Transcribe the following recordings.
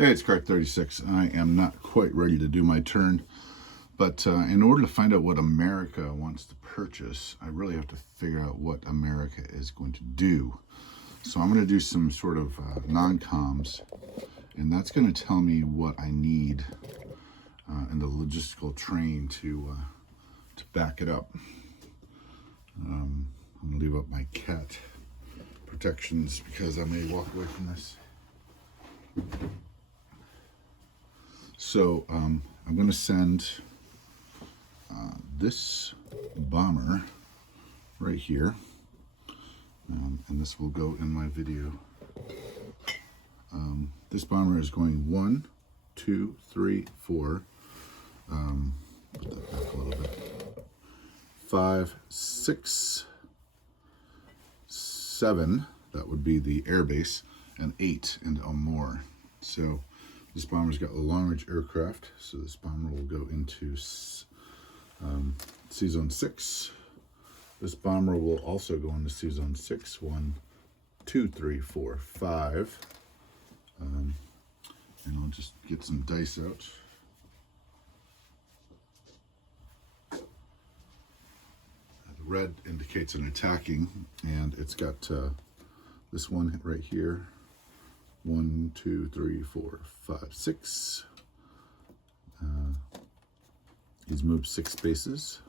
Hey, it's Cart 36. I am not quite ready to do my turn, but in order to find out what America wants to purchase, I really have to figure out what America is going to do. So I'm going to do some sort of non-coms, and that's going to tell me what I need in the logistical train to back it up. I'm going to leave up my cat protections because I may walk away from this. So I'm going to send this bomber right here, and this will go in my video. This bomber is going 1, 2, 3, 4. Put that back a little bit. 5, 6, 7. That would be the air base, and 8 into Amur. So this bomber's got a long-range aircraft, so this bomber will go into C-Zone 6. This bomber will also go into C-Zone 6. 1, 2, 3, 4, 5. And I'll just get some dice out. The red indicates an attacking, and it's got this one right here. 1, 2, 3, 4, 5, 6. He's moved 6 spaces.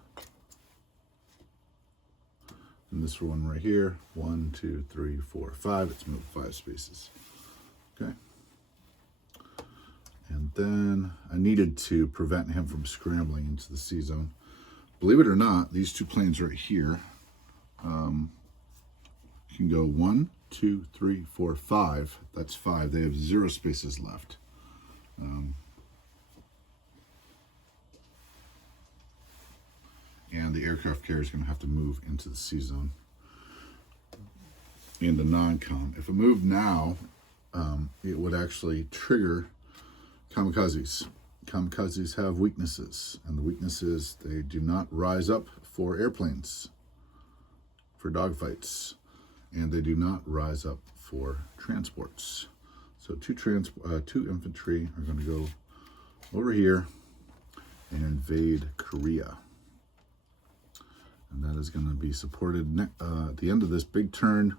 And this one right here, 1, 2, 3, 4, 5. It's moved 5 spaces. Okay. And then I needed to prevent him from scrambling into the C zone. Believe it or not, these two planes right here can go 1, 2, 3, 4, 5. That's 5. They have 0 spaces left. And the aircraft carrier is going to have to move into the C zone. And the non-com. If it moved now, it would actually trigger kamikazes. Kamikazes have weaknesses, and the weakness is they do not rise up for airplanes, for dogfights, and they do not rise up for transports. So two infantry are going to go over here and invade Korea. And that is going to be supported at the end of this big turn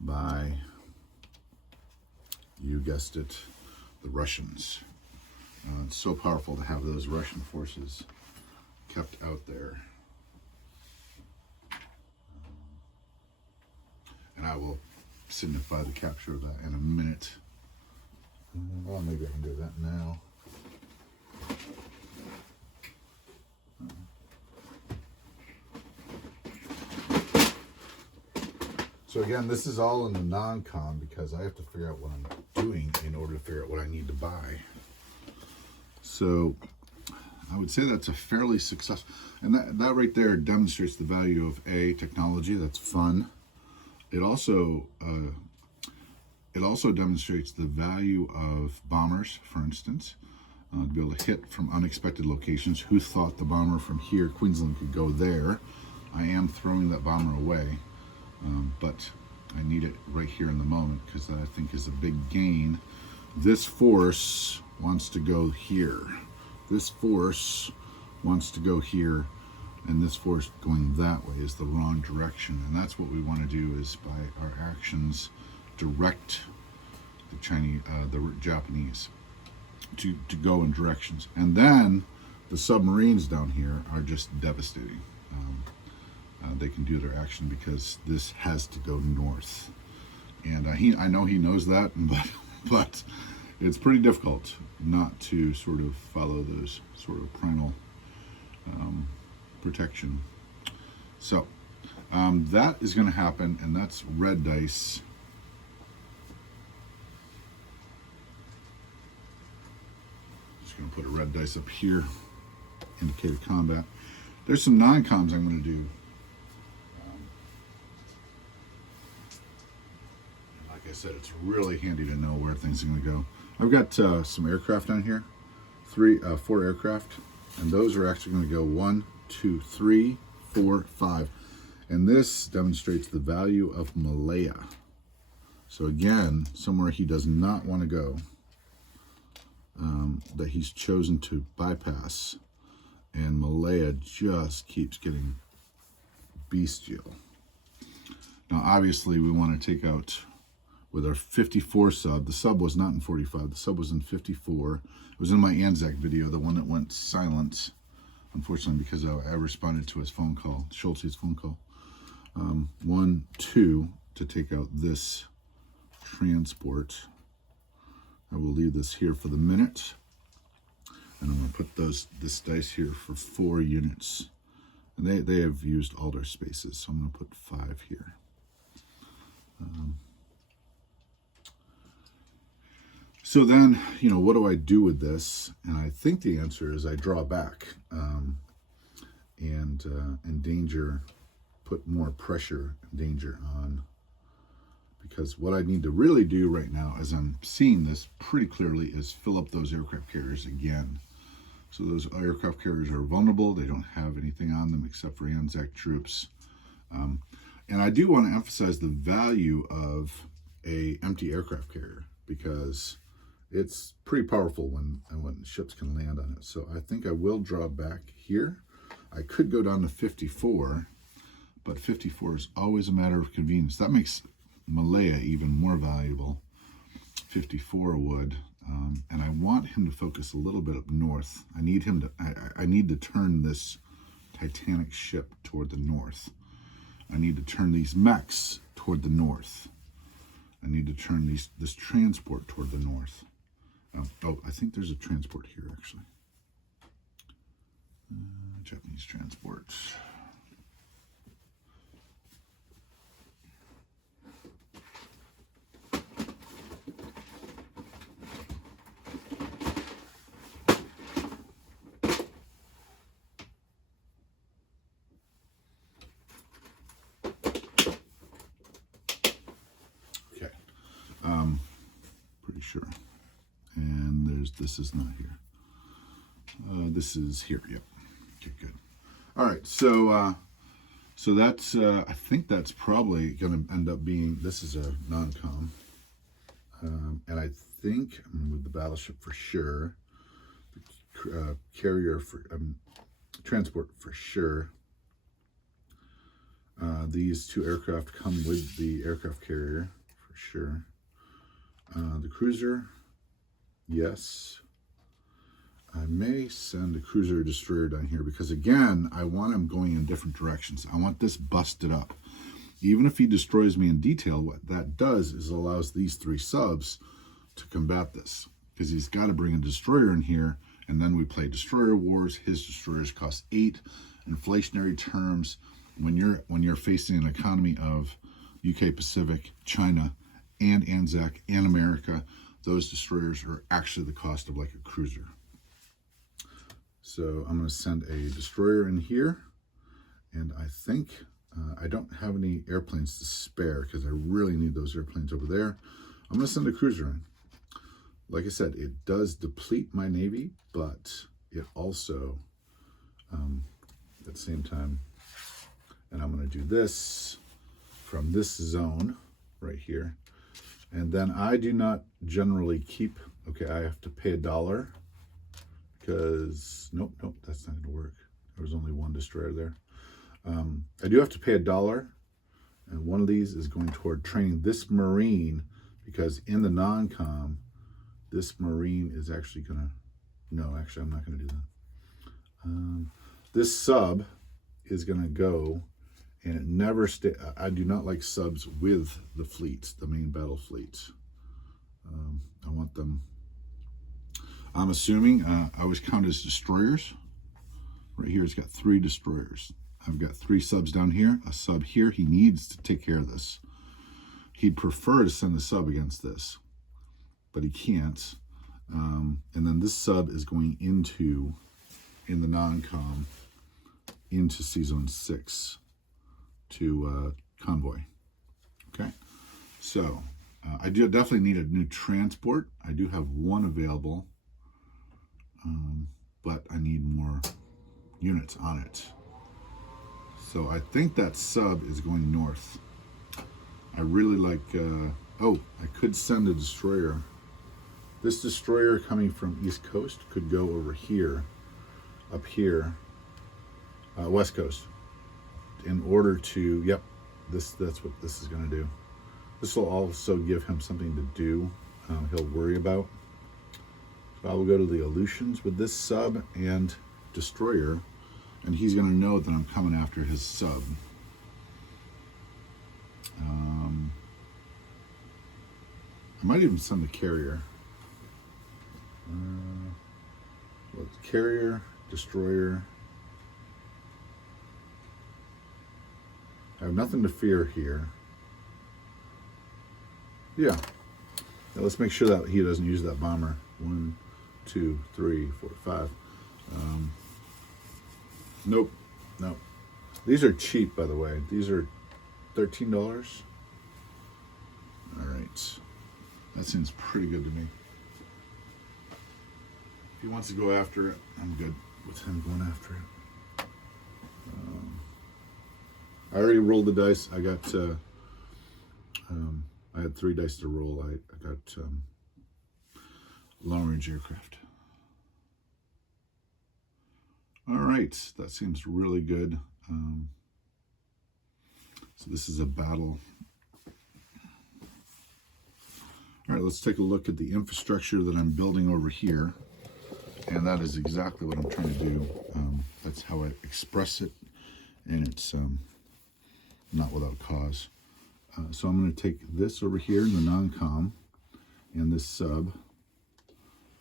by, you guessed it, the Russians. It's so powerful to have those Russian forces kept out there. And I will signify the capture of that in a minute. Well, maybe I can do that now. So again, this is all in the non-com because I have to figure out what I'm doing in order to figure out what I need to buy. So I would say that's a fairly successful, and that right there demonstrates the value of technology. That's fun. It also demonstrates the value of bombers, for instance, to be able to hit from unexpected locations. Who thought the bomber from here, Queensland, could go there? I am throwing that bomber away, but I need it right here in the moment because that I think is a big gain. This force wants to go here. This force wants to go here, and this force going that way is the wrong direction. And that's what we want to do, is by our actions direct the Chinese, the Japanese to go in directions. And then the submarines down here are just devastating. They can do their action because this has to go north. And I know he knows that, but it's pretty difficult not to sort of follow those sort of primal protection. So that is going to happen, and that's red dice. Just going to put a red dice up here, indicated combat. There's some non-coms I'm going to do. Like I said, it's really handy to know where things are going to go. I've got some aircraft down here, 4 aircraft, and those are actually going to go 1, 2, 3, 4, 5. And this demonstrates the value of Malaya. So again, somewhere he does not want to go. that he's chosen to bypass, and Malaya just keeps getting bestial. Now, obviously, we want to take out with our 54 sub. The sub was not in 45. The sub was in 54. It was in my Anzac video, the one that went silent, unfortunately, because I responded to his phone call, Schulte's phone call. 1, 2 to take out this transport. I will leave this here for the minute. And I'm going to put this dice here for 4 units. And they have used all their spaces, so I'm going to put 5 here. So then, what do I do with this? And I think the answer is I draw back and put more pressure and danger on. Because what I need to really do right now, as I'm seeing this pretty clearly, is fill up those aircraft carriers again. So those aircraft carriers are vulnerable. They don't have anything on them except for Anzac troops. And I do want to emphasize the value of a empty aircraft carrier, because it's pretty powerful when ships can land on it. So I think I will draw back here. I could go down to 54, but 54 is always a matter of convenience. That makes Malaya even more valuable. 54 would, and I want him to focus a little bit up north. I need him to. I need to turn this Titanic ship toward the north. I need to turn these mechs toward the north. I need to turn this transport toward the north. I think there's a transport here actually. Japanese transport. Pretty sure. And this is not here. This is here. Yep. Okay, good. All right. So that's I think that's probably going to end up being. This is a non-com, and I think I'm gonna move the battleship for sure. The carrier for transport for sure. These 2 aircraft come with the aircraft carrier for sure. The cruiser, yes. I may send a cruiser or destroyer down here because, again, I want him going in different directions. I want this busted up. Even if he destroys me in detail, what that does is allows these 3 subs to combat this, because he's got to bring a destroyer in here, and then we play destroyer wars. His destroyers cost 8. Inflationary terms, when you're facing an economy of UK Pacific, China, and Anzac, and America, those destroyers are actually the cost of like a cruiser. So I'm going to send a destroyer in here, and I think I don't have any airplanes to spare because I really need those airplanes over there. I'm going to send a cruiser in. Like I said, it does deplete my Navy, but it also, at the same time, and I'm going to do this from this zone right here. And then I do not generally keep, okay, I have to pay $1 because, nope, that's not going to work. There was only 1 destroyer there. I do have to pay $1, and one of these is going toward training this Marine, because in the non-com, this Marine is actually going to, no, actually I'm not going to do that. This sub is going to go, and it never stay. I do not like subs with the fleets, the main battle fleets. I want them. I'm assuming I was counted as destroyers. Right here, it's got 3 destroyers. I've got 3 subs down here, a sub here. He needs to take care of this. He'd prefer to send the sub against this, but he can't. And then this sub is going into, in the non-com, into Season 6. To convoy. Okay, so I do definitely need a new transport. I do have 1 available, but I need more units on it. So I think that sub is going north. I really like, I could send a destroyer This destroyer coming from East Coast could go over here, up here, West Coast, in order to, yep, that's what this is going to do. This will also give him something to do, he'll worry about. So I will go to the Aleutians with this sub and destroyer, and he's going to know that I'm coming after his sub. I might even send the carrier. Carrier, destroyer. I have nothing to fear here. Yeah. Now let's make sure that he doesn't use that bomber. 1, 2, 3, 4, 5. Nope. Nope. These are cheap, by the way. These are $13. All right. That seems pretty good to me. If he wants to go after it, I'm good with him going after it. I already rolled the dice. I got, I had 3 dice to roll. I got long-range aircraft. All right, that seems really good. So this is a battle. All right, let's take a look at the infrastructure that I'm building over here. And that is exactly what I'm trying to do. That's how I express it, and it's not without cause. So I'm going to take this over here in the non-com, and this sub.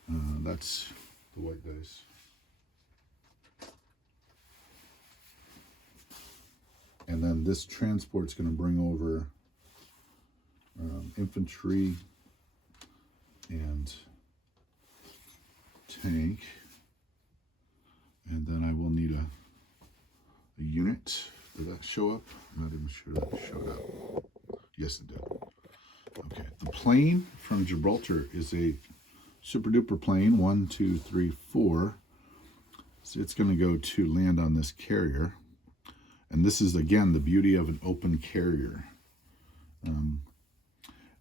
That's the white dice. And then this transport's going to bring over infantry and tank, and then I will need a unit. Did that show up? I'm not even sure that showed up. Yes, it did. Okay, the plane from Gibraltar is a super duper plane. 1, 2, 3, 4. So it's going to go to land on this carrier, and this is again the beauty of an open carrier.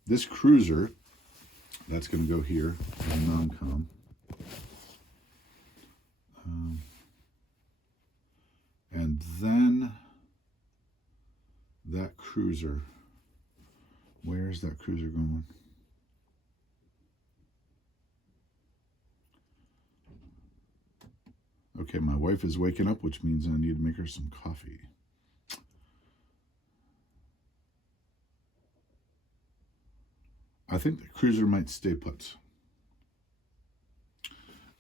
This cruiser, that's going to go here as a non-com. And then that cruiser, where is that cruiser going? Okay, my wife is waking up, which means I need to make her some coffee. I think the cruiser might stay put.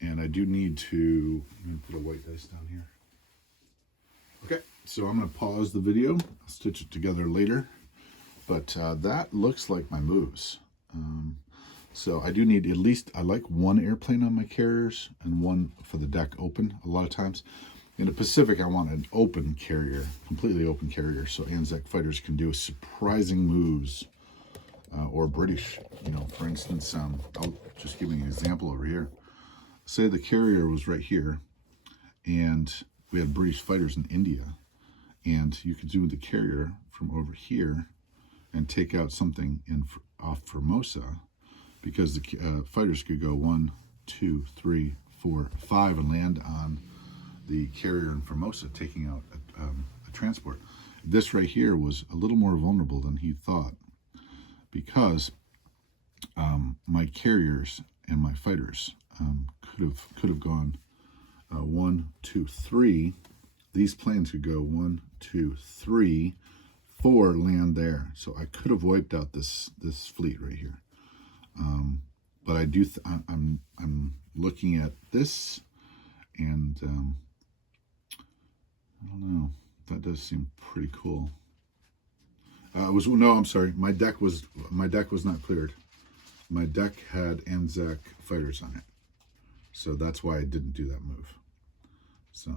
And I do need to, put a white dice down here. Okay, so I'm going to pause the video. I'll stitch it together later. But that looks like my moves. So I do need at least, I like 1 airplane on my carriers and 1 for the deck open a lot of times. In the Pacific, I want an open carrier, completely open carrier, so Anzac fighters can do surprising moves. Or British, for instance, I'll just give you an example over here. Say the carrier was right here, and we had British fighters in India, and you could do the carrier from over here and take out something off Formosa, because the fighters could go 1, 2, 3, 4, 5 and land on the carrier in Formosa, taking out a transport. This right here was a little more vulnerable than he thought, because my carriers and my fighters could have gone 1, 2, 3. These planes could go 1, 2, 3, 4, land there. So I could have wiped out this fleet right here. But I do. I'm looking at this, and I don't know. That does seem pretty cool. No, I'm sorry. My deck was not cleared. My deck had Anzac fighters on it, so that's why I didn't do that move. So,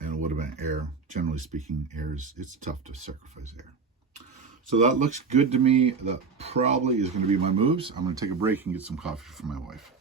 and it would have been air. Generally speaking, it's tough to sacrifice air. So that looks good to me. That probably is going to be my moves. I'm going to take a break and get some coffee for my wife.